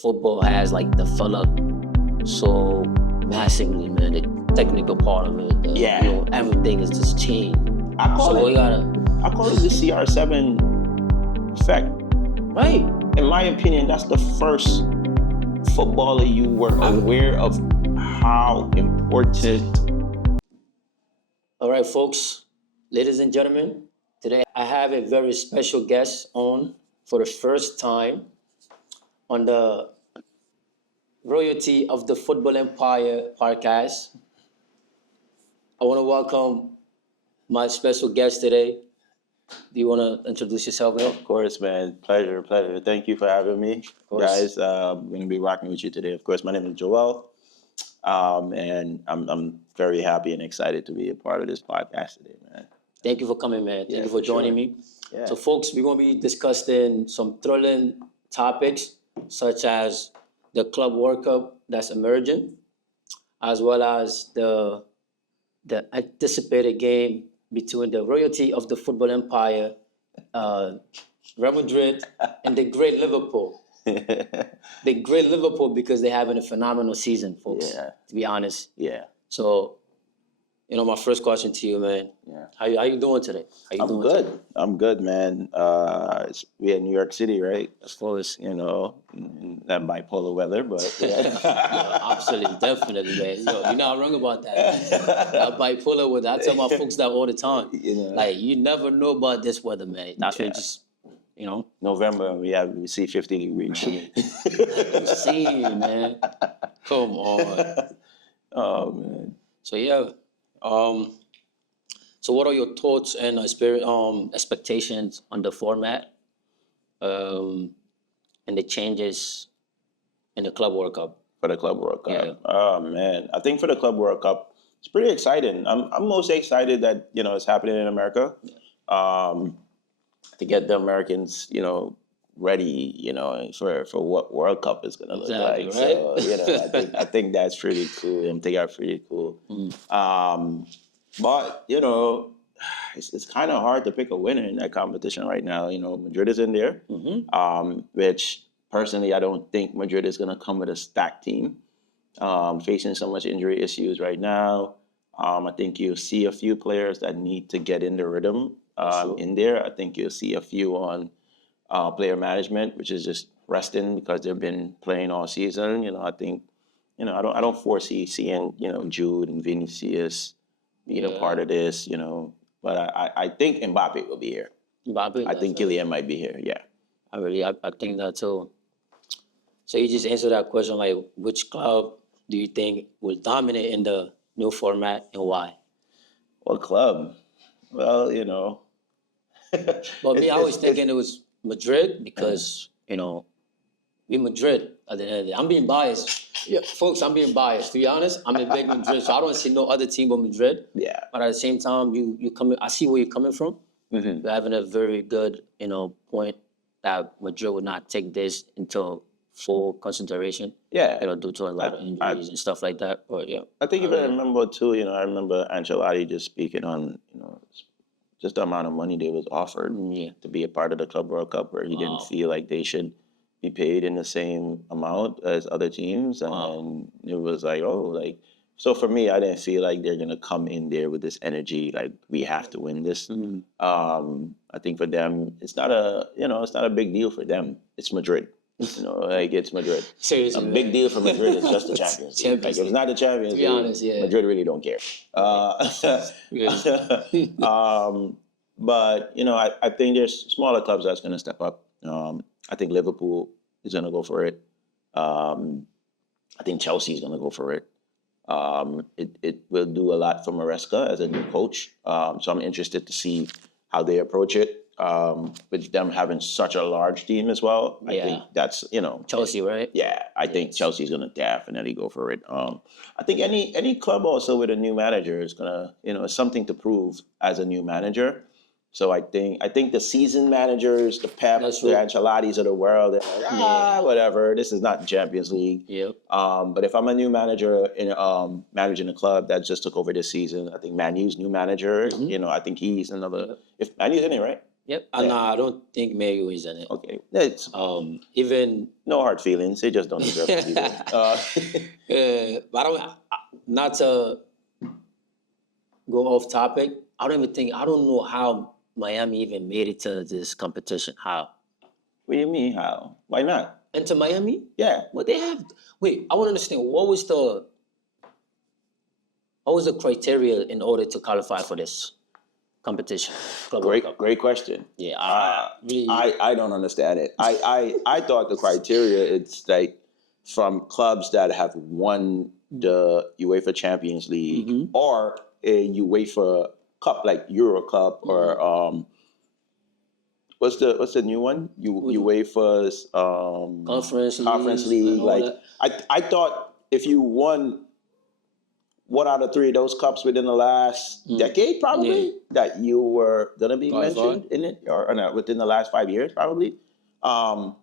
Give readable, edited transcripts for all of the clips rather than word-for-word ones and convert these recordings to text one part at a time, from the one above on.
football has like developed so massively, man. The technical part of it, Yeah. you know, everything is just changed. I call So it we gotta, the CR7 effect. right? In my opinion, that's the first footballer you were aware of how important. All right, folks, ladies and gentlemen, today I have a very special guest on for the first time on the Royalty of the Football Empire podcast. I want to welcome my special guest today. Do you want to introduce yourself, man? Of course, man. Pleasure. Thank you for having me, guys. I'm going to be rocking with you today. Of course, my name is Joel, and I'm very happy and excited to be a part of this podcast today, man. Thank you for coming, man. Thank you for joining me. Yeah. So, folks, we're going to be discussing some thrilling topics, such as the Club World Cup that's emerging, as well as the anticipated game between the Royalty of the Football Empire, Real Madrid, and the great Liverpool. The great Liverpool, because they're having a phenomenal season, folks, Yeah. to be honest. Yeah. So, you know, my first question to you, man. Yeah. How you doing today? How you doing today? I'm good, man. We're in New York City, right? Of course. You know, in that bipolar weather, but yeah. Absolutely, definitely, man. Yo, you're not wrong about that. That bipolar weather, I tell my folks that all the time. You know. Like, you never know about this weather, man. That's when just, you know. November, we see 50 degrees. You see, man. Come on. Oh, man. So, yeah. So what are your thoughts and expectations on the format and the changes in the Club World Cup? For the Club World Cup. Yeah. Oh, man. I think for the Club World Cup, it's pretty exciting. I'm most excited that, you know, it's happening in America. To get the Americans, you know, ready, you know, for what World Cup is gonna look Exactly, like. right? So, you know, I think that's pretty cool. I think that's pretty cool. But, you know, it's kind of hard to pick a winner in that competition right now. You know, Madrid is in there, which personally, I don't think Madrid is going to come with a stacked team. Facing so much injury issues right now. I think you'll see a few players that need to get in the rhythm in there. I think you'll see a few on player management, which is just resting because they've been playing all season. You know, I think, you know, I don't foresee seeing, you know, Jude and Vinicius being a part of this, you know. But I think Mbappe will be here. Mbappe, I think Kylian might be here, yeah. I think that too. So you just answered that question, like, which club do you think will dominate in the new format and why? What club? Well, you know. But me, I was thinking it was Madrid because, you know, we Madrid at the end of the day. I'm being biased. Yeah, folks, I'm being biased. To be honest, I'm a big Madrid, so I don't see no other team but Madrid. Yeah. But at the same time, you coming. I see where you're coming from. Mm-hmm. You're having a very good, you know, point that Madrid would not take this into full consideration. Yeah. You know, due to a lot of injuries and stuff like that. But yeah. I think if I remember too, you know, I remember Ancelotti just speaking on, you know, just the amount of money they was offered to be a part of the Club World Cup, where he didn't feel like they should be paid in the same amount as other teams. And it was like, oh, like, so for me, I didn't feel like they're going to come in there with this energy, like we have to win this. I think for them, it's not a big deal for them. It's Madrid. You know, like it's Madrid. Seriously, a big deal for Madrid is just the Champions League. Like if it's not the Champions League, honest, yeah. Madrid really don't care. But you know, I think there's smaller clubs that's going to step up. I think Liverpool is going to go for it. I think Chelsea is going to go for it. It will do a lot for Maresca as a new coach. So I'm interested to see how they approach it. With them having such a large team as well, I think that's, you know, Chelsea, right? Yeah, I think Chelsea's gonna definitely go for it. I think any club also with a new manager is gonna, you know, something to prove as a new manager. So I think the seasoned managers, the Pep, the Ancelottis of the world, they're like, whatever. This is not the Champions League. Yep. But if I'm a new manager in managing a club that just took over this season, I think Manu's new manager. You know, I think he's another. If Manu's in it, right? Yep. Yeah. No, I don't think Mario is in it. Okay, it's Even no hard feelings. They just don't deserve to be there. but not to go off topic. I don't know how Miami even made it to this competition. How? What do you mean? How? Why not? Into Miami? Yeah. Well, they have. Wait, I want to understand what was the criteria in order to qualify for this competition? Club World Cup? Great question. Yeah, I don't understand it. I thought the criteria it's like from clubs that have won the UEFA Champions League or a UEFA Cup like Euro Cup or what's the new one? UEFA's Conference League. and all Like that. I thought if you won one out of three of those cups within the last decade, probably that you were gonna be mentioned in it, or no, within the last 5 years, probably.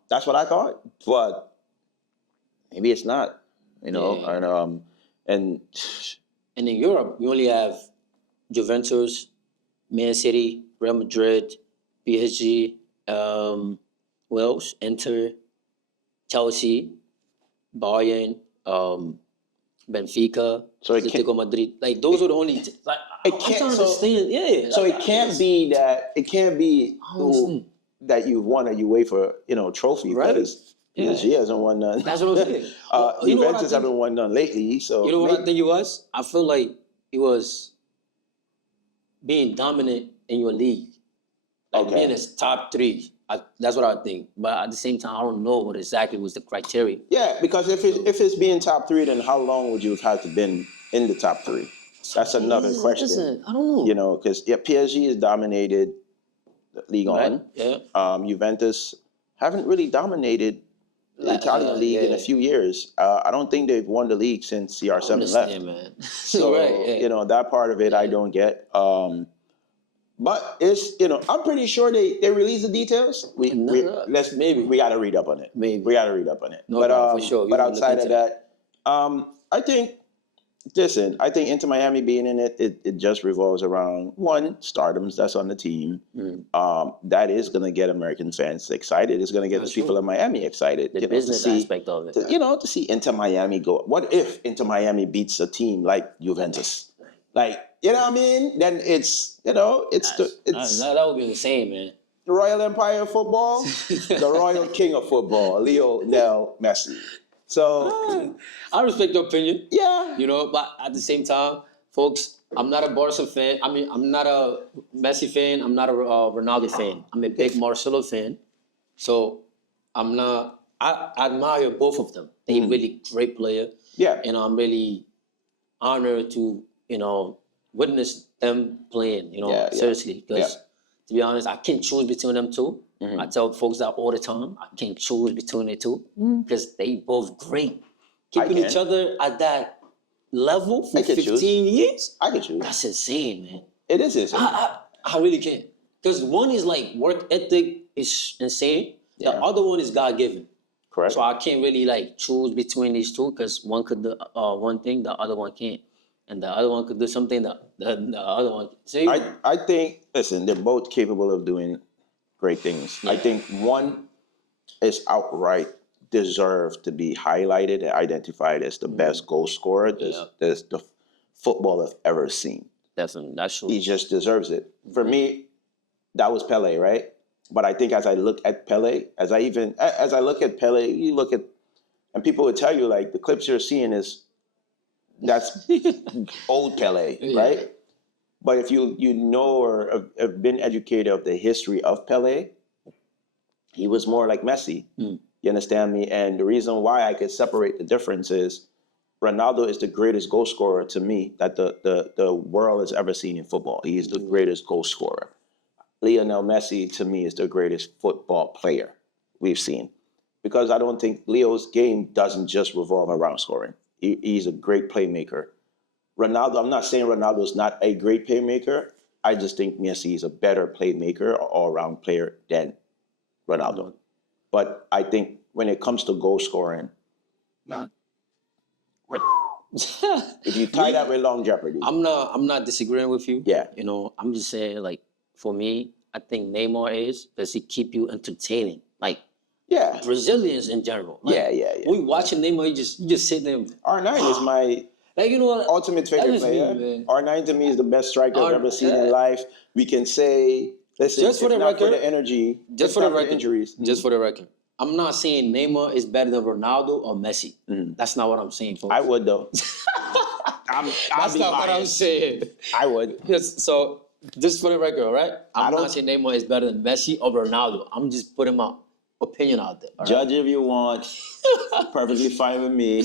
That's what I thought, but maybe it's not. You know, and And in Europe, we only have Juventus, Man City, Real Madrid, PSG, who else? Inter, Chelsea, Bayern, Benfica, So it Atletico Madrid. Like those are the only. Like I'm trying to understand. Yeah. so like, it can't be that Honestly. that you've won a UEFA trophy, Right. because PSG hasn't won none. That's what I'm saying. You know what I Juventus think? haven't won none lately. So You know what I think it was? I feel like it was being dominant in your league, like being as top three. That's what I think. But at the same time, I don't know what exactly was the criteria. Yeah, because if it's being top three, then how long would you have had to been in the top three? That's another question. Listen, I don't know. You know, because PSG has dominated the league on. Yeah. Juventus haven't really dominated the Italian league in a few years. I don't think they've won the league since CR7 left. Man. So you know that part of it I don't get. But it's I'm pretty sure they release the details. We gotta read up on it. Maybe we gotta read up on it. No, but for sure. But outside of that, I think. Listen, I think Inter Miami being in it just revolves around one, stardoms that's on the team. That is going to get American fans excited. It's going to get the people in Miami excited. The business aspect of it. To see Inter Miami go. What if Inter Miami beats a team like Juventus? Like, you know what I mean? Then it's that would be insane, man. The Royal Empire of football, the Royal King of football, Lionel Messi. So I respect your opinion. Yeah. But at the same time, folks, I'm not a Barca fan. I mean, I'm not a Messi fan. I'm not a Ronaldo fan. I'm a big Marcelo fan. So I'm not. I admire both of them. They're really great player. Yeah. And I'm really honored to witness them playing. Seriously, because to be honest, I can't choose between them two. I tell folks that all the time. I can't choose between the two because they both great. Keeping each other at that level for 15 years. I can choose. That's insane, man. It is insane. I really can't. Because one is like work ethic is insane. The other one is God given. Correct. So I can't really like choose between these two because one could do one thing, the other one can't. And the other one could do something that the other one. See? I think, listen, they're both capable of doing great things. I think one is outright deserved to be highlighted and identified as the best goal scorer that the football have ever seen. That's true. He just deserves it. For me, that was Pele, right? But I think as I look at Pele, as I look at Pele, you look at, and people would tell you like the clips you're seeing that's old Pele, right? But if you know or have been educated of the history of Pele, he was more like Messi. You understand me? And the reason why I could separate the difference is Ronaldo is the greatest goal scorer to me that the world has ever seen in football. He is the greatest goal scorer. Lionel Messi, to me, is the greatest football player we've seen. Because I don't think Leo's game doesn't just revolve around scoring. He's a great playmaker. Ronaldo, I'm not saying Ronaldo's not a great playmaker. I just think Messi is a better playmaker, all-around player than Ronaldo. But I think when it comes to goal scoring, if you tie that with long jeopardy. I'm not disagreeing with you. Yeah. I'm just saying, like, for me, I think Neymar is because he keep you entertaining. Like Yeah. Brazilians in general. Like, Yeah. when we watching Neymar, you just sit there. R9 is my Like, you know what? ultimate favorite That is player. me, man. R9 to me is the best striker I've ever seen in life. We can say, listen, Just for if the not for record- the energy, Just if for the not for record, injuries. just for the record, I'm not saying Neymar is better than Ronaldo or Messi. That's not what I'm saying, folks. I would though. I'll That's be not what I'm biased. saying. I would. Yes, so just for the record, all right? I'm don't- not saying Neymar is better than Messi or Ronaldo. I'm just putting my opinion out there. All right? Judge if you want. Perfectly fine with me.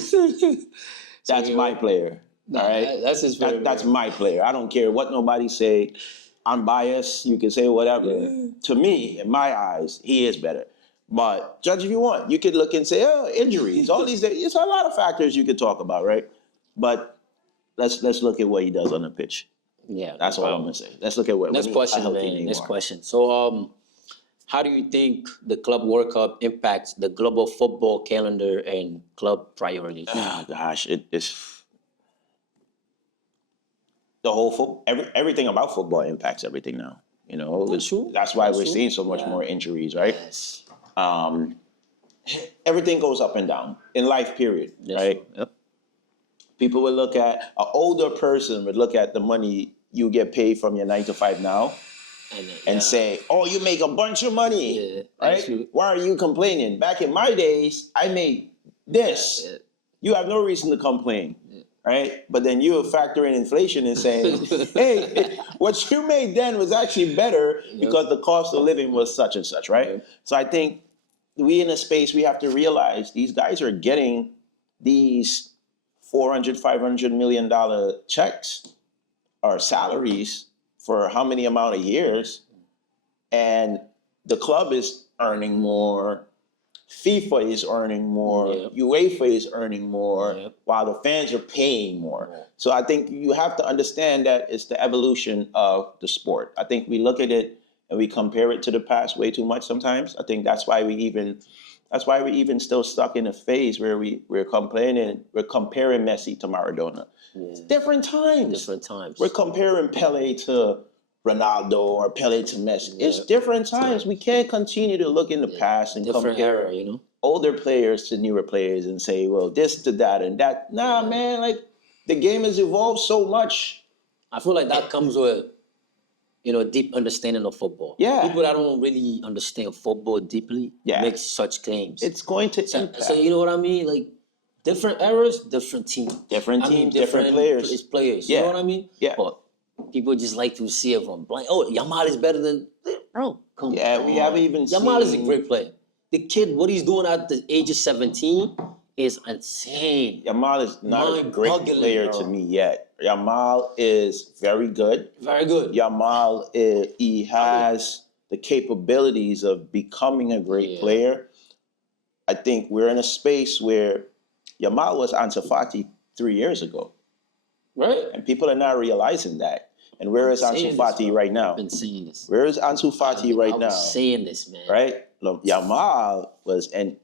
That's my player. All right. That's his favorite. That's my player. I don't care what nobody say. I'm biased. You can say whatever. To me, in my eyes, he is better. But judge if you want. You could look and say, oh, injuries, all these things. It's a lot of factors you could talk about, right? But let's look at what he does on the pitch. Yeah, That's all I'm gonna say. Let's look at what. Next when he- question, how healthy man. Neymar. Next question. So, how do you think the Club World Cup impacts the global football calendar and club priorities? Oh gosh, it's the whole everything about football impacts everything now. You know, That's true. that's why That's we're true. seeing so much Yeah. more injuries, right? Yes. Everything goes up and down in life, period, Yes. right? Yep. People would look at an older person would look at the money you get paid from your 9 to 5 now and say, "Oh, you make a bunch of money, Yeah, right? absolutely. Why are you complaining? Back in my days, I made this. Yeah. You have no reason to complain." Right, but then you factor in inflation and saying, "Hey, what you made then was actually better because the cost of living was such and such." Right. Yep. So I think we in a space we have to realize these guys are getting these 400, 500 million dollar checks or salaries for how many amount of years, and the club is earning more. FIFA is earning more, Yep. UEFA is earning more, Yep. while the fans are paying more. Yeah. So I think you have to understand that it's the evolution of the sport. I think we look at it and we compare it to the past way too much sometimes. I think that's why we even still stuck in a phase where we're comparing Messi to Maradona. It's different times. Different times. We're comparing Pele to Ronaldo or Pele to Messi. It's different times. We can't continue to look in the past and Different compare era, you know? older players to newer players and say, well, this to that and that. Nah, man, like the game has evolved so much. I feel like that comes with, deep understanding of football. Yeah. People that don't really understand football deeply make such claims. It's going to impact. So you know what I mean? Like, different eras, different teams. Different teams, different players. Players. Yeah. You know what I mean? Yeah. But people just like to see it from blind. Oh, Yamal is better than... Bro, come on. Yeah, we haven't even Yamal is a seen- great player. The kid, what he's doing at the age of 17 is insane. Yamal is not a great Mind-boggling, player bro. to me yet. Yamal is very good. Very good. Yamal, he has the capabilities of becoming a great player. I think we're in a space where Yamal was Ansu Fati 3 years ago, Right? and people are not realizing that. And where is Ansu Saying Fati this, bro. right now? I've been saying this. Where is Ansu Fati right I now? was saying this, man. Right? Look, Yamal was and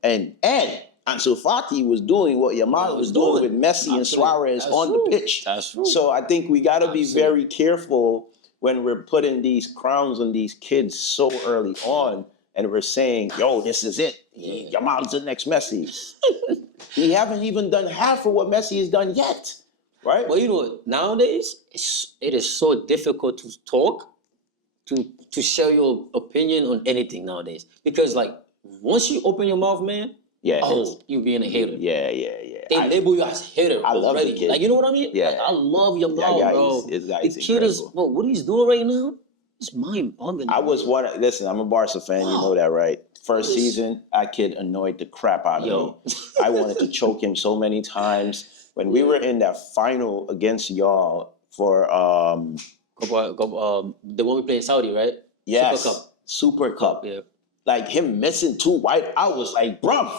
Ansu Fati was doing what Yamal was doing with Messi and Absolutely. Suarez That's on true. the pitch. That's true. So I think we got to be Absolutely. very careful when we're putting these crowns on these kids so early on, and we're saying, "Yo, this is it. Yamal's the next Messi." He haven't even done half of what Messi has done yet, right? Well, you know what? Nowadays, it is so difficult to talk, to share your opinion on anything nowadays. Because, like, once you open your mouth, man, you being a hater. Yeah. They label you as hater I love the already. kid. Like, you know what I mean? Yeah. Like, I love your mouth, guy bro. is- his guy The is kid is, incredible. bro, what he's doing right now is mind-boggling. Listen, I'm a Barca fan, you know that, right? First season, that kid annoyed the crap out of me. I wanted to choke him so many times. When we were in that final against y'all for The one we play in Saudi, right? yes, Super Cup. Super Cup. Yeah. Like him missing 2 white, I was like, bruv,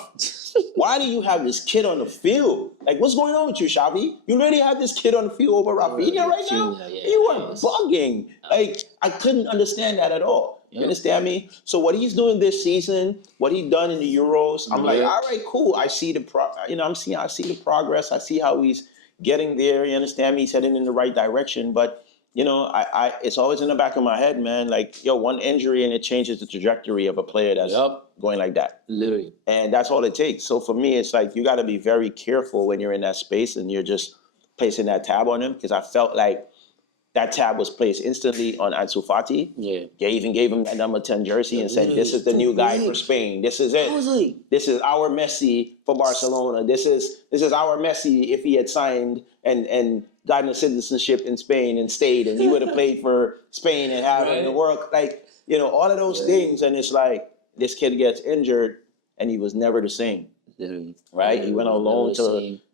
why do you have this kid on the field? Like, what's going on with you, Xavi? You already have this kid on the field over Rafinha right now? You are bugging. Like, I couldn't understand that at all. You understand me? So what he's doing this season, what he done in the Euros, I'm like, all right, cool. I see the I see the progress. I see how he's getting there. You understand me? He's heading in the right direction. But it's always in the back of my head, man. Like, yo, one injury and it changes the trajectory of a player that's going like that. Literally. And that's all it takes. So for me, it's like you got to be very careful when you're in that space and you're just placing that tab on him, because I felt like that tab was placed instantly on Ansu Fati. Yeah. They even gave him that number 10 jersey and said, this is the new guy for Spain. This is it. This is our Messi for Barcelona. This is our Messi if he had signed and gotten a citizenship in Spain and stayed, and he would have played for Spain and had the work. Like, all of those things. And it's like, this kid gets injured and he was never the same. Right? He went on loan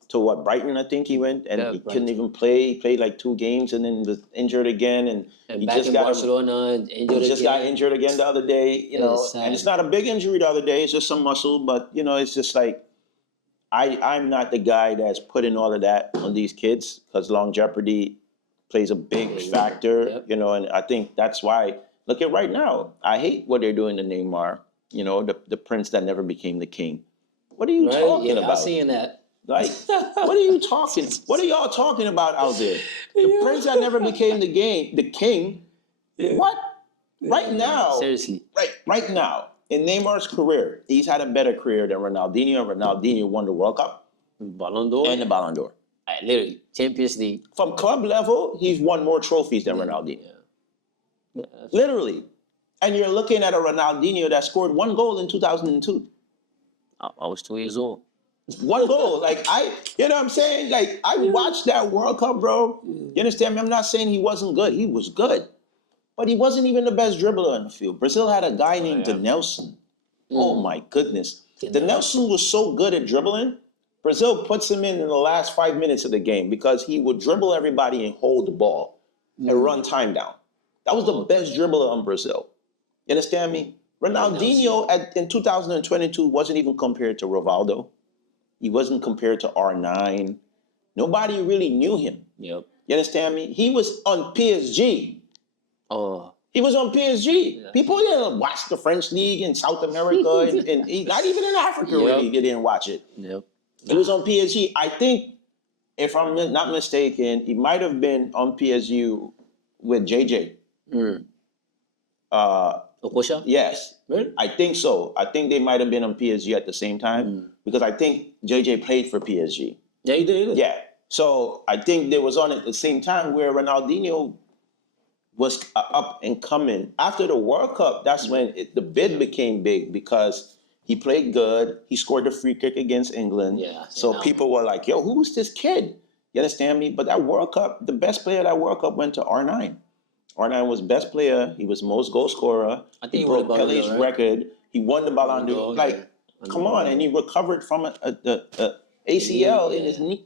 to what, Brighton, I think he went, and he couldn't even play. He played like 2 games and then was injured again, and he back just in got Barcelona and injured he just again. got injured again the other day. And it's not a big injury the other day; it's just some muscle. But it's just like I'm not the guy that's putting all of that on these kids, because longevity plays a big factor. And I think that's why. Look at right now. I hate what they're doing to Neymar. The prince that never became the king. What are you talking about? I'm seeing that. Like, what are you talking? What are y'all talking about out there? The prince that never became the king. What? Right now, seriously. Right now, in Neymar's career, he's had a better career than Ronaldinho. Ronaldinho won the World Cup, Ballon d'Or, and the Ballon d'Or. Literally, Champions League. From club level, he's won more trophies than Ronaldinho. Literally, and you're looking at a Ronaldinho that scored 1 goal in 2002. I was 2 years old. 1 goal. Like, you know what I'm saying? Like, I watched that World Cup, bro. You understand me? I'm not saying he wasn't good. He was good. But he wasn't even the best dribbler in the field. Brazil had a guy named Nelson. Oh, my goodness. Nelson was so good at dribbling. Brazil puts him in the last 5 minutes of the game because he would dribble everybody and hold the ball and run time down. That was the best dribbler on Brazil. You understand me? Ronaldinho in 2022 wasn't even compared to Rivaldo. He wasn't compared to R9. Nobody really knew him. Yep. You understand me? He was on PSG. Oh. He was on PSG. Yeah. People didn't watch the French league in South America and not even in Africa really. They didn't watch it. Yep. He was on PSG. I think, if I'm not mistaken, he might have been on PSG with JJ. Okocha? Yes. Really? I think so. I think they might have been on PSG at the same time because I think JJ played for PSG. Yeah, he did. Yeah. So I think they was on at the same time where Ronaldinho was up and coming. After the World Cup, that's when the bid became big because he played good. He scored the free kick against England. Yeah. So people were like, yo, who's this kid? You understand me? But that World Cup, the best player of that World Cup went to R9. R9 was best player. He was most goal scorer. I think he broke Pele's record. He won the Ballon d'Or. Like, come on. And he recovered from the ACL in his knee.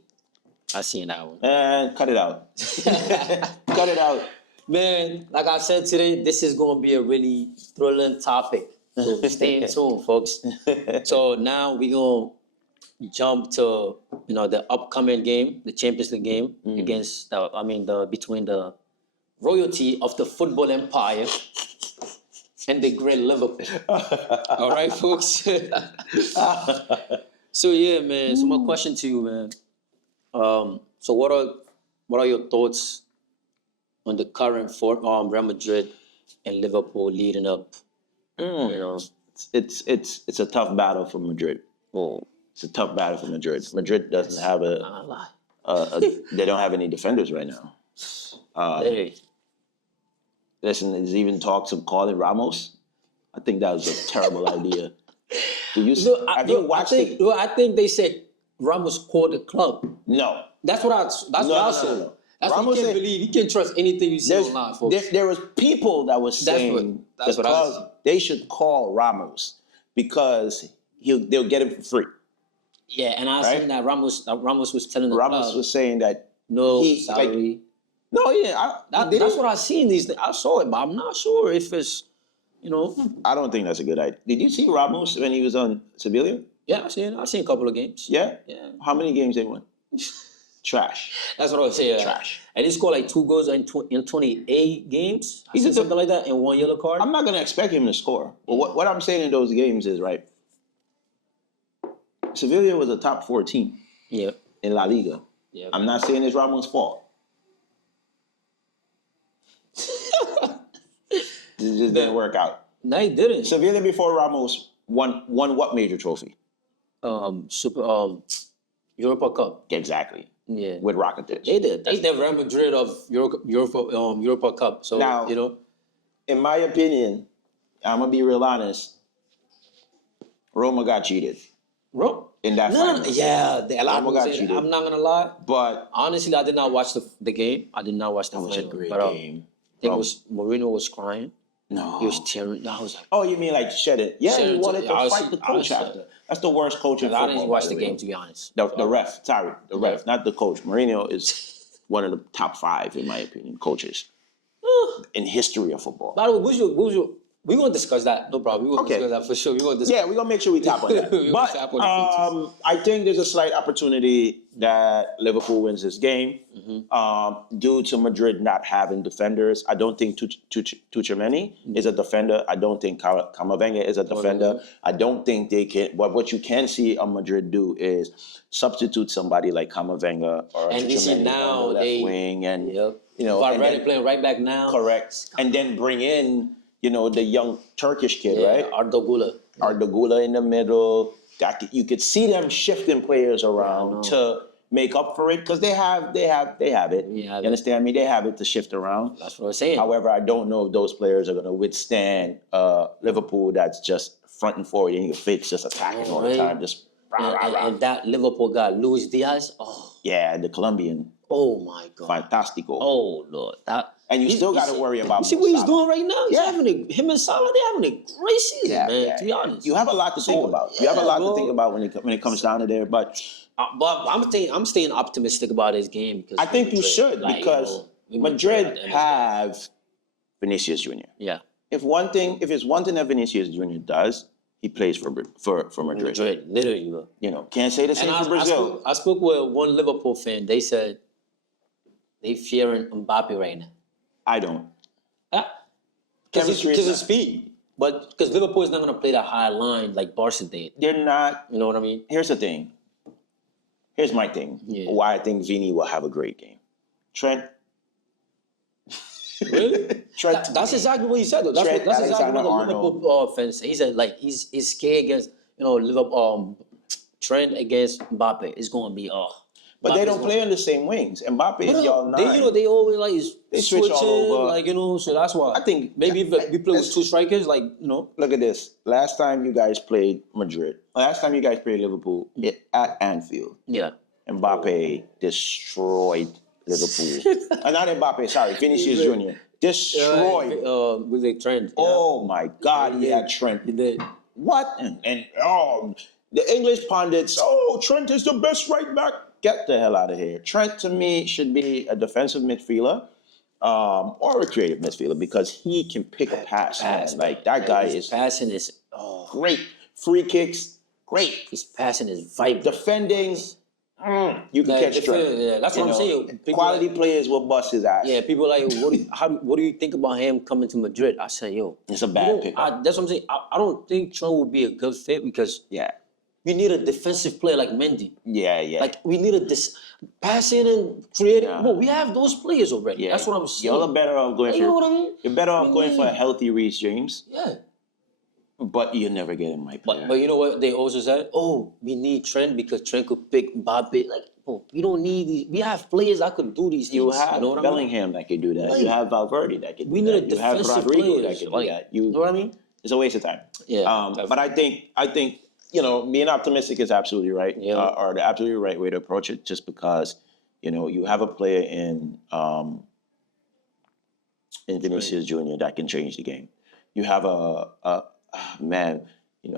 I seen that one. And cut it out. Cut it out. Man, like I said today, this is going to be a really thrilling topic. So stay in tune, folks. So now we're going to jump to, the upcoming game, the Champions League game against, between the royalty of the football empire and the great Liverpool. All right, folks? So, yeah, man. So my question to you, man. So what are your thoughts on the current Real Madrid and Liverpool leading up? It's a tough battle for Madrid. It's a tough battle for Madrid. Madrid doesn't have they don't have any defenders right now. Listen, there's even talks of calling Ramos. I think that was a terrible idea. Have you watched it? I think they said Ramos called the club. No. That's what I saw. No. That's Ramos, what you can't believe. You can't trust anything you see online, folks. There was people that was saying the club, they should call Ramos because they'll get him for free. Yeah, and I seen that Ramos was telling the Ramos club, was saying that no salary. That's what I seen these days. I saw it, but I'm not sure if it's, I don't think that's a good idea. Did you see Ramos when he was on Sevilla? Yeah, I've seen a couple of games. Yeah? Yeah. How many games they won? Trash. That's what I was saying. Trash. And he scored like 2 goals in 28 games. He did something like that and 1 yellow card. I'm not going to expect him to score. But what I'm saying in those games is, right, Sevilla was a top 4 team in La Liga. Yep. I'm not saying it's Ramos' fault. It just didn't work out. No, he didn't. Sevilla before Ramos won what major trophy? Europa Cup. Exactly. Yeah. With Rakitic. They did. They the Real Madrid of Europa Cup. So Now, in my opinion, I'm gonna be real honest. Roma got cheated. In that final. Yeah, a lot of people say that. cheated. I'm not gonna lie, but honestly, I did not watch the game. I did not watch the that was final. a great But, game. it was Mourinho was crying. No. He was tearing. I was like, oh, you mean like shed it? Yeah, he wanted to fight the coach after. That's the worst coach in football. I didn't watch the game, to be honest. The ref, sorry, the ref, not the coach. Mourinho is one of the top 5, in my opinion, coaches in history of football. By the way, we're going to discuss that. No problem. We're going to discuss that for sure. We're going to make sure we tap on that. But I think there's a slight opportunity that Liverpool wins this game due to Madrid not having defenders. I don't think Tuchemeni is a defender. I don't think Camavinga is a defender. I don't think they can. But what you can see Madrid do is substitute somebody like Camavinga or Tuchemeni on the left wing, and Valverde playing right back now. Correct, and then bring in the young Turkish kid, right? Arda Güler in the middle. You could see them shifting players around to make up for it because they have it. You understand me? They have it to shift around. That's what I'm saying. However, I don't know if those players are going to withstand Liverpool that's just front and forward and your face just attacking all the time. Just and that Liverpool guy, Luis Diaz. Oh. Yeah, the Colombian. Oh my God. Fantastico. Oh Lord. And you still got to worry about. You see what he's doing right now? He's having him and Salah. They're having a great season, man. To be honest, you have a lot to think about. You have a lot to think about when it comes down to there. But I'm staying optimistic about his game because I think you should because Madrid have Vinicius Jr. Yeah. If it's one thing that Vinicius Jr. does, he plays for Madrid. Literally. Can't say the same for Brazil. I spoke with one Liverpool fan. They said they fearing Mbappe right now. I don't. Because it's speed. But because Liverpool is not going to play that high line like Barca did. They're not. You know what I mean? Here's the thing. Here's my thing. Yeah. Why I think Vini will have a great game. Trent. Really? Trent. That's exactly what he said, though. That's exactly what the Liverpool fans say. He said, like, he's scared against, Liverpool. Trent against Mbappe is going to be, But they don't play on the same wings. Mbappe is y'all 9. They always they switch all over. So that's why. I think maybe if we play with 2 strikers, Look at this. Last time you guys played Liverpool at Anfield. Yeah. Mbappe destroyed Liverpool. Not Mbappe, sorry, Vinicius Jr. Destroyed. With the Trent. Oh my God, he had Trent. He did. What? And the English pundits, Trent is the best right back. Get the hell out of here. Trent, to me, should be a defensive midfielder or a creative midfielder because he can pick a pass. Like, that guy is passing is great. Free kicks, great. His passing is vibrant. Defending, you can catch Trent. Yeah, that's what I'm saying. Quality players will bust his ass. Yeah, people are like, what do you think about him coming to Madrid? I say, it's a bad pick. That's what I'm saying. I don't think Trent will be a good fit because we need a defensive player like Mendy. Yeah. Like, we need passing and creating. Well, we have those players already. That's what I'm saying. You're better off going you know what I mean? You're better off going for a healthy Reece James. Yeah. But you never get in my player. But you know what they also said? We need Trent because Trent could pick Mbappe. Like, we don't need these. We have players that could do these things. You have Bellingham that could do that. You have Valverde that could do that. We need a defensive player that could do that. You know what I mean? It's a waste of time. Yeah. But I think being optimistic is absolutely right, or the absolutely right way to approach it. Just because you have a player in Vinicius Jr. that can change the game. You have a man.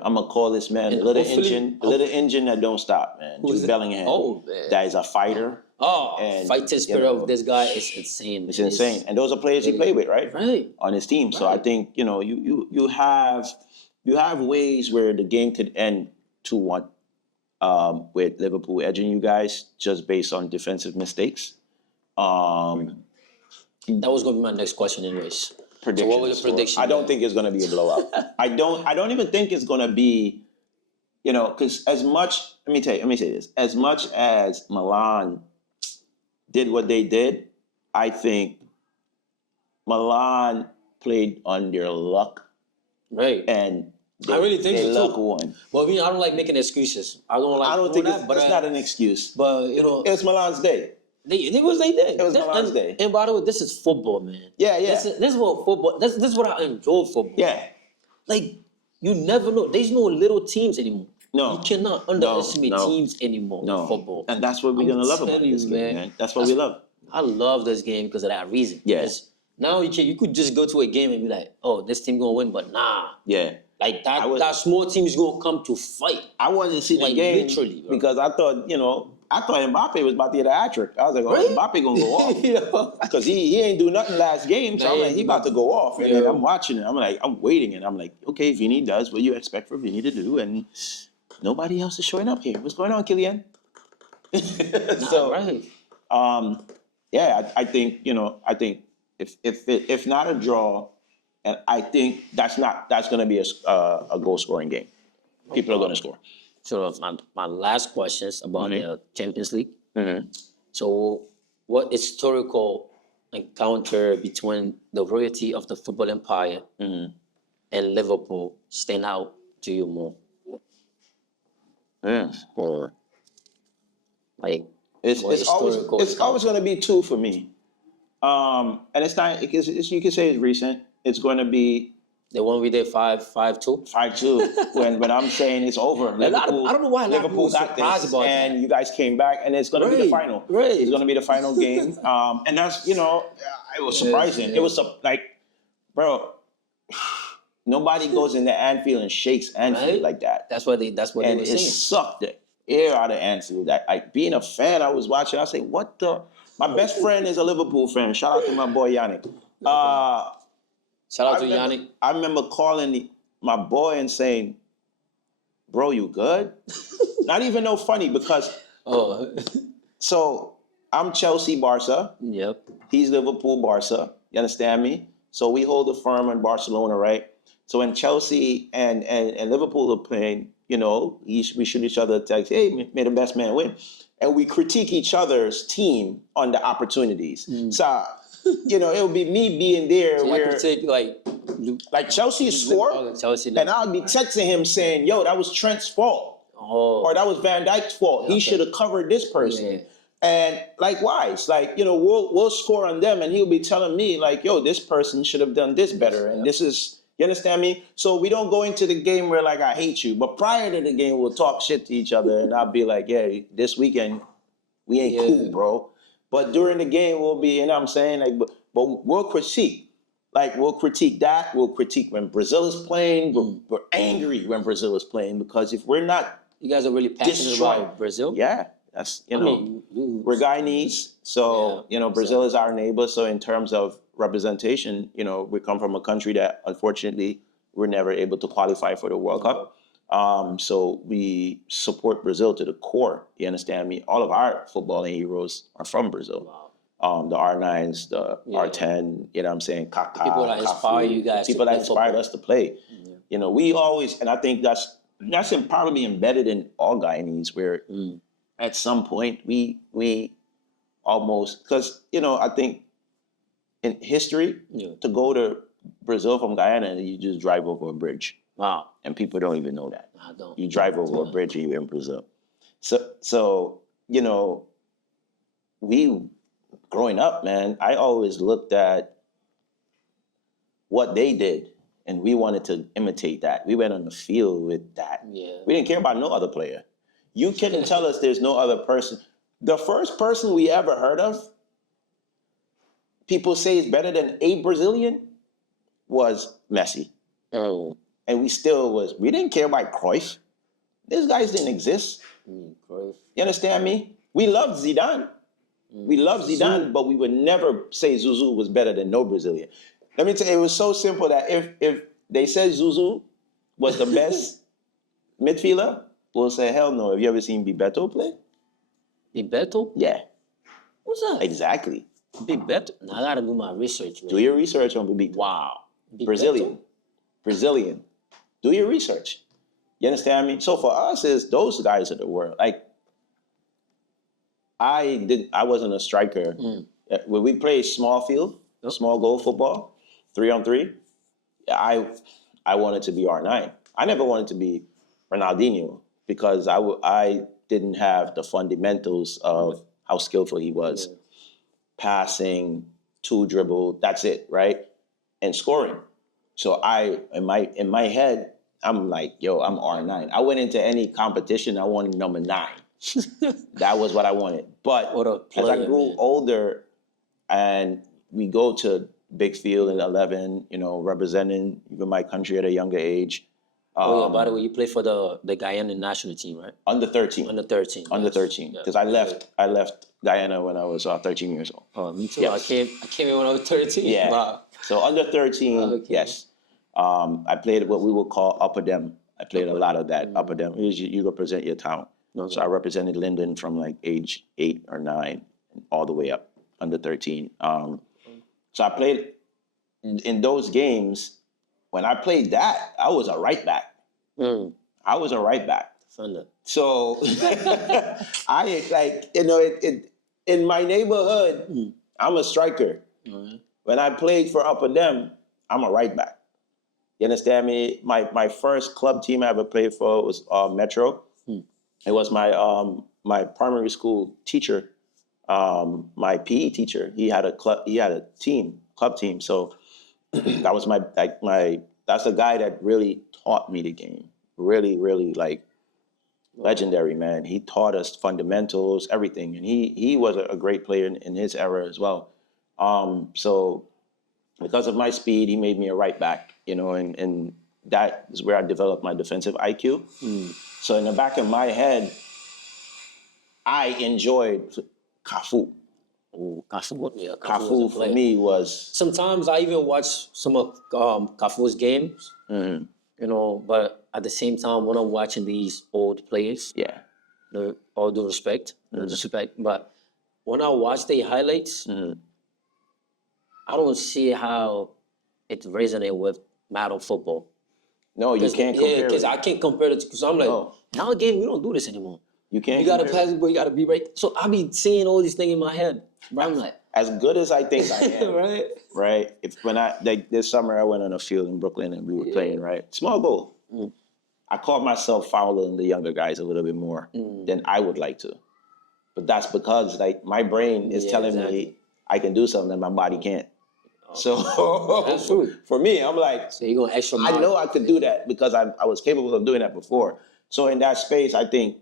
I'm gonna call this man a little engine that don't stop, man. Jude Bellingham. Man. That is a fighter. And fighting spirit of this guy is insane. It's insane, and those are players he played with, right? Right. On his team. So I think you have ways where the game could end 2-1 with Liverpool edging you guys just based on defensive mistakes. That was going to be my next question anyways. So what was your prediction? I don't think it's going to be a blowout. I don't even think it's going to be, because let me say this, as much as Milan did what they did, I think Milan played on their luck, Right. and I really think their so luck too. won. But I don't like making excuses. I don't like. I don't doing think that, but it's not an excuse. But you know, It was Milan's day. it was they did. It was Milan's day. And by the way, this is football, man. Yeah, yeah. This is what football. This is what I enjoy football. Yeah. Like you never know. There's no little teams anymore. No. You cannot underestimate No. teams anymore in football. And that's what we're gonna love about this game, man. That's what we love. I love this game because of that reason. Yeah. Because now you could just go to a game and be like, oh, this team gonna win, but nah. Yeah. Like that small team is gonna come to fight. I wanted to see the game literally, bro. because I thought Mbappe was about to get a hat trick. I was like, oh, Mbappe gonna go off because he ain't do nothing last game. So I'm like, he about to go off, and then I'm watching it. I'm like, I'm waiting, and I'm like, okay, Vini does what you expect for Vini to do, and nobody else is showing up here. What's going on, Kylian? I think if not a draw, and I think that's going to be a goal scoring game. People are going to score. So my last question is about the Champions League. Mm-hmm. So what historical encounter between the royalty of the football empire and Liverpool stand out to you more? Yes. Or like it's always going to be two for me. And it's not you can say it's recent. It's going to be the one we did 5-2. 5-2. when I'm saying it's over. Liverpool, I don't know why Liverpool got this, about and that. you guys came back, and it's going to be the final. Right. It's going to be the final game. And that's it was surprising. Yeah. It was like, bro, nobody goes into Anfield and shakes Anfield like that. That's what they were saying. It sucked the air out of Anfield. Being a fan, I was watching. I say, what the? My best friend is a Liverpool fan. Shout out to my boy Yannick. Shout out to Yannick. I remember calling my boy and saying, bro, you good? Not even no funny because so I'm Chelsea Barca. Yep. He's Liverpool Barca. You understand me? So we hold the firm in Barcelona, right? So when Chelsea and Liverpool are playing, we shoot each other a text, hey, may the best man win. And we critique each other's team on the opportunities. So, it would be me being there so where like Chelsea score, and I would be texting him saying, yo, that was Trent's fault. Or that was Van Dijk's fault. He should have covered this person. Yeah. And likewise, we'll score on them, and he'll be telling me, like, yo, this person should have done this better. And this is, you understand me? So we don't go into the game where, like, I hate you. But prior to the game, we'll talk shit to each other, and I'll be like, yeah, this weekend, we ain't cool, bro. But during the game, we'll be, you know what I'm saying? Like, but we'll critique. Like, we'll critique that. We'll critique when Brazil is playing. We're angry when Brazil is playing because if we're not, you guys are really passionate about Brazil? Yeah. That's, we're Guyanese. So, Brazil is our neighbor. So in terms of representation, we come from a country that, unfortunately, we're never able to qualify for the World Cup. So we support Brazil to the core. You understand me? All of our footballing heroes are from Brazil. Wow. The R9s, the R10, you know what I'm saying? Kaká, people that inspire you guys. People that inspired us to play. Yeah. We always, and I think that's probably embedded in all Guyanese where at some point we almost, because, I think in history, to go to Brazil from Guyana, you just drive over a bridge. Wow. And people don't even know that. I don't. You drive over a bridge and you're in Brazil. So we, growing up, man, I always looked at what they did and we wanted to imitate that. We went on the field with that. Yeah. We didn't care about no other player. You couldn't tell us there's no other person. The first person we ever heard of, people say is better than a Brazilian, was Messi. Oh. And we didn't care about Cruyff. These guys didn't exist. Cruyff. You understand me? We loved Zidane. We loved Zidane, but we would never say Zuzu was better than no Brazilian. Let me tell you, it was so simple that if they said Zuzu was the best midfielder, we'll say, hell no. Have you ever seen Bebeto play? Bebeto? Yeah. What's that? Exactly. Bebeto? Now I gotta do my research, man. Do your research on Bebeto. Wow. Brazilian. Do your research. You understand me? So for us, is those guys of the world. Like, I wasn't a striker. When we played small field, small goal football, 3-on-3, I wanted to be R9. I never wanted to be Ronaldinho because I didn't have the fundamentals of how skillful he was. Passing, two dribble, that's it, right? And scoring. So in my head, I'm like, yo, I'm R9. I went into any competition, I wanted number 9. That was what I wanted. But as I grew older and we go to big field in 11, representing even my country at a younger age. By the way, you play for the Guyana national team, right? Under 13. Under 13. Under 13. Because I left Guyana when I was 13 years old. Oh, me too. Yes. I came in when I was 13. Yeah. Wow. So under 13, yes. I played what we would call upper dem. I played a lot of that upper dem. You represent your town. So I represented Linden from like age 8 or 9 all the way up under 13. So I played in those games. When I played that, I was a right back. I was a right back. So I in my neighborhood, I'm a striker. When I played for Upper Dem, I'm a right back. You understand me? My first club team I ever played for was Metro. It was my primary school teacher, my PE teacher. He had a club team. So that was that's the guy that really taught me the game. Really, really legendary, man. He taught us fundamentals, everything. And he was a great player in his era as well. So because of my speed, he made me a right back, and that is where I developed my defensive IQ. So in the back of my head, I enjoyed Cafu. Cafu for me was... Sometimes I even watch some of Cafu's games, but at the same time, when I'm watching these old players, all due respect, but when I watch the highlights, I don't see how it resonates with modern football. No, you can't compare it. Because I can't compare it, because I'm like, nowadays we don't do this anymore. You can't. You gotta pass it, but you gotta be right. So I be seeing all these things in my head. I'm like, as good as I think I am, right? Right. This summer I went on a field in Brooklyn and we were playing, right? Small goal. I caught myself fouling the younger guys a little bit more than I would like to, but that's because my brain is telling me I can do something that my body can't. So for me, I'm like, so you're going extra mile. I know I could do that because I was capable of doing that before. So in that space, I think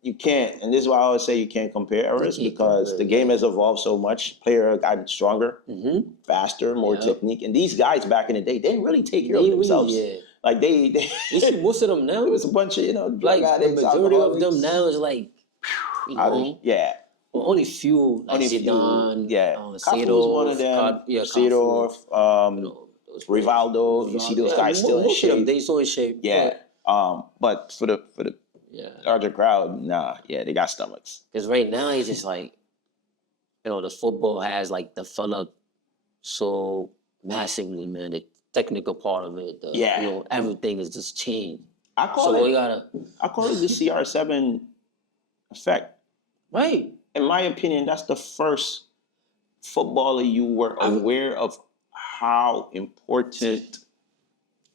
you can't, and this is why I always say you can't compare eras, because the game has evolved so much. Player gotten stronger, faster, more technique. And these guys back in the day, they didn't really take care of themselves. Like they you see most of them now. It was a bunch of, like the majority of them now is like, only few, like Zidane, Cafu was one of them. Seedorf, Rivaldo. You see those guys still in shape. Most of them, they still in shape. Yeah. But for the larger crowd, they got stomachs. Because right now it's just like, the football has like developed so massively, man. The technical part of it, everything is just changed. I call it the CR7 effect. Right. In my opinion, that's the first footballer you were aware of how important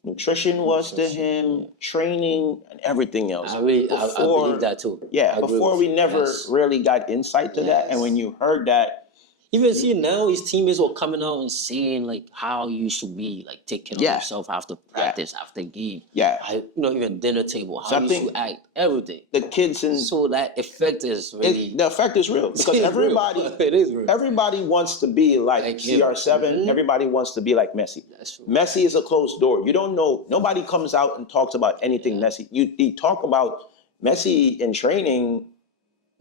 nutrition was to him, training, and everything else. I believe that too. Yeah, before we never really got insight to that. And when you heard that, even see now his teammates were coming out and saying like how you should be, like take care of yourself after practice, after game. Even dinner table, how you should act, everything. The kids so that effect is really the effect is real, because everybody it is real. Everybody wants to be like CR7. Everybody wants to be like Messi. That's true. Messi is a closed door. You don't know. Nobody comes out and talks about anything Messi. You talk about Messi in training.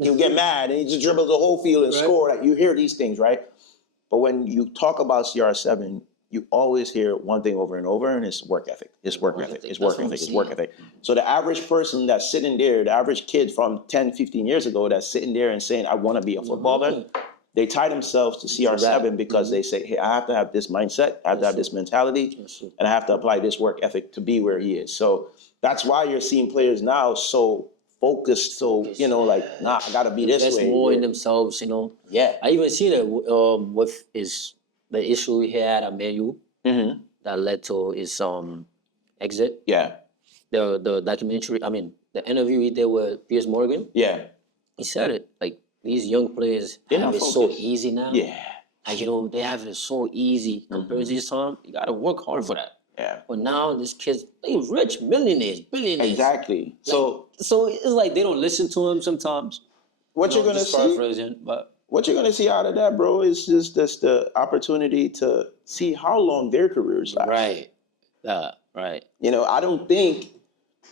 You get mad and he just dribbles the whole field and score. Like, you hear these things, right? But when you talk about CR7, you always hear one thing over and over, and it's work ethic. It's work ethic. It's work ethic. It's work ethic. So the average person that's sitting there, the average kid from 10, 15 years ago that's sitting there and saying, I want to be a footballer, they tie themselves to CR7 because they say, hey, I have to have this mindset, I have to have this mentality, and I have to apply this work ethic to be where he is. So that's why you're seeing players now so focused, so I gotta be this way. More in themselves, Yeah, I even seen it with his the issue he had at Man U that led to his exit. Yeah. The documentary, I mean, the interview he did with Piers Morgan, Yeah. he said it. Like, these young players They're have not it so focused. easy now. Yeah. Like, you know, they have it so easy compared to this time. You gotta work hard for that. Yeah. But now these kids, they rich, millionaires, billionaires. Exactly. Like, so it's like they don't listen to him sometimes. What you're gonna just see? paraphrasing, but What you're gonna see out of that, bro, is just the opportunity to see how long their careers last. right. Right. You know, I don't think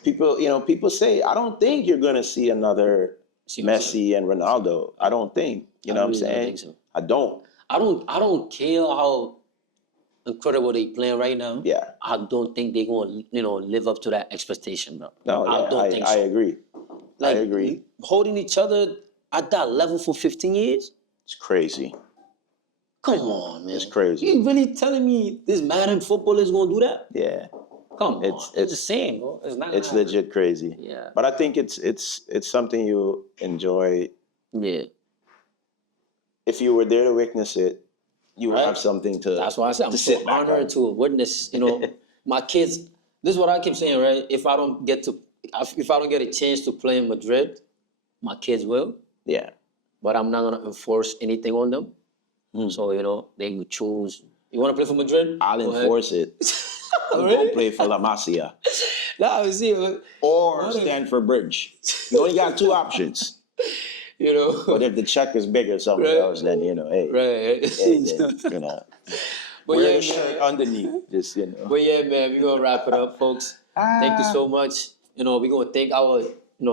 people say, I don't think you're gonna see another Messi and Ronaldo. I don't think. You know what I'm really don't saying? think so. I don't. I don't care how incredible they playing right now. Yeah. I don't think they're gonna, live up to that expectation, bro. No, I don't think so. I agree. Like, I agree. Holding each other at that level for 15 years? It's crazy. Come on, man. It's crazy. You really telling me this Madden football is gonna do that? Yeah. Come on. It's the same, bro. It's not. It's legit crazy. Yeah. But I think it's something you enjoy. Yeah. If you were there to witness it, you Right. have something to. That's why I said I'm sit so back honored on. to witness. My kids. This is what I keep saying, right? If I don't get a chance to play in Madrid, my kids will. Yeah. But I'm not gonna enforce anything on them. So they will choose. You want to play for Madrid? I'll Go ahead. enforce it. I'll Really? go play for La Masia. No, see, Or Stanford Bridge. You only got two options. But if the check is bigger somewhere Right. else, then hey. Right. Hey, then, But wear yeah, the shirt underneath. Just But yeah, man, we're gonna wrap it up, folks. Thank you so much. We're gonna thank our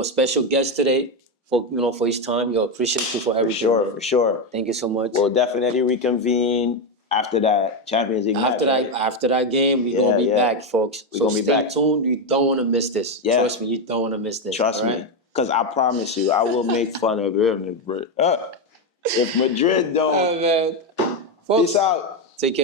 special guest today for his time. Appreciate you for everything. For sure. Thank you so much. We'll definitely reconvene after that Champions League match. After that game, we're gonna be back, folks. We're So gonna be stay back. tuned. You don't wanna miss this. Yeah. Trust me, you don't wanna miss this. Trust all me. right? Because I promise you, I will make fun of him if Madrid don't. Oh, man. Folks, Peace out. take care.